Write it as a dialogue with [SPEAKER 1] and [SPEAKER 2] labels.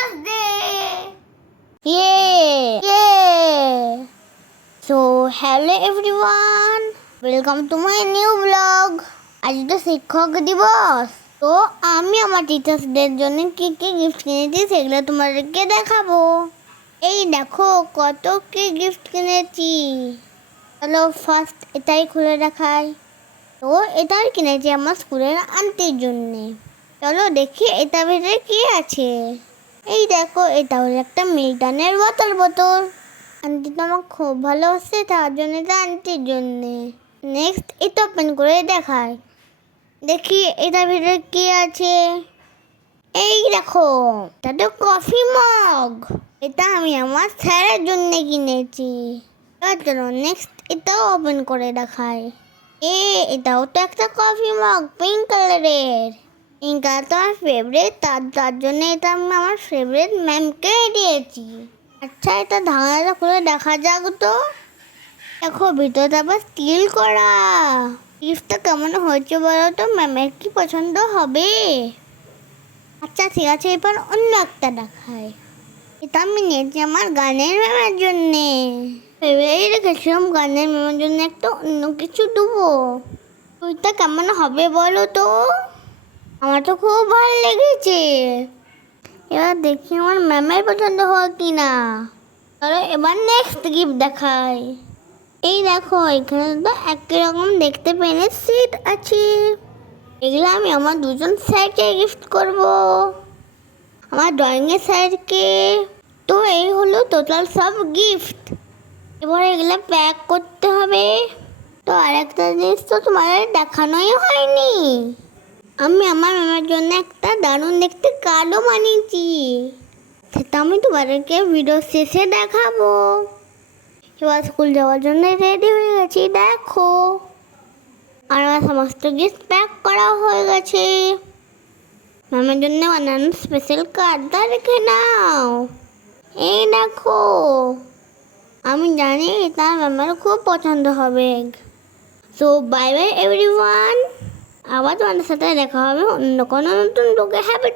[SPEAKER 1] Teachers day ইয়ে ইয়ে so hello everyone welcome to my new blog আজ তো শিক্ষক দিবস। তো আমি আমার টিচার্সদের জন্য কি কি গিফট কিনেছি সেগুলো তোমাদেরকে দেখাবো। এই দেখো, কত কি গিফট কিনেছি। চলো ফার্স্ট এটাই খুলে দেখাই। তো এটাই কিনেছি আমার স্কুলের আন্টির জন্যে। চলো দেখি এটা ভেতরে কি আছে। এই দেখো, এটা হলো একটা মিল্টনের বোতল বোতল। আন্টি তো আমার খুব ভালোবাসে, তার জন্য এটা আন্টির জন্যে। নেক্সট এটা ওপেন করে দেখায় দেখি, এটার ভিতরে কি আছে? এই দেখো, এটা তো কফি মগ এটা আমি আমার স্যারের জন্য কিনেছি। চলো নেক্সট এটাও ওপেন করে দেখায় এ, এটাও তো একটা কফি মগ পিঙ্ক কালারের পিঙ্ক তো আমার ফেভারিট তার তার জন্য এটা আমি আমার ফেভারিট ম্যামকে দিয়েছি। আচ্ছা এটা ঢাকনাটা খুলে দেখা যাক তো। দেখো, ভিতরটা আবার স্টিল করা। গিফটটা কেমন হয়েছে বলো তো? ম্যামের কি পছন্দ হবে? আচ্ছা ঠিক আছে, এবার অন্য একটা দেখায় এটা আমি নিয়েছি আমার গানের ম্যামের জন্যে। ভেবেই রেখেছিলাম গানের ম্যামের জন্য, একটা অন্য কিছু দেবো। ওইটা কেমন হবে বলো তো? আমার তো খুব ভালো লেগেছে। এবার দেখি আমার ম্যামের পছন্দ হয় কি না চলো এবার নেক্সট গিফট দেখাই এই দেখো, এখানে তো একই রকম দেখতে পেনে সিট আছে। এগুলো আমি আমার দুজন স্যারকে গিফট করব। আমার ড্রয়িংয়ের স্যারকে। তো এই হলো টোটাল সব গিফট এবার এগুলো প্যাক করতে হবে। তো আরেকটা জিনিস তো তোমাদের দেখানোই হয়নি। আমি আমার মামার জন্য একটা দারুণ দেখতে কার্ডও বানিয়েছি। সেটা আমি তোমাদেরকে ভিডিও শেষে দেখাবো। এবার স্কুল যাওয়ার জন্য রেডি হয়ে গেছি, দেখো। আর আমার সমস্ত গিফট প্যাক করা হয়ে গেছে। ম্যামের জন্য বানানো স্পেশাল কার্ডটা রেখে নাও। এই দেখো। আমি জানি এটা ম্যামের খুব পছন্দ হবে। সো বাই বাই এভরিওয়ান আবার তোমাদের সাথে দেখা হবে অন্য কোনো নতুন লোকে হ্যাপি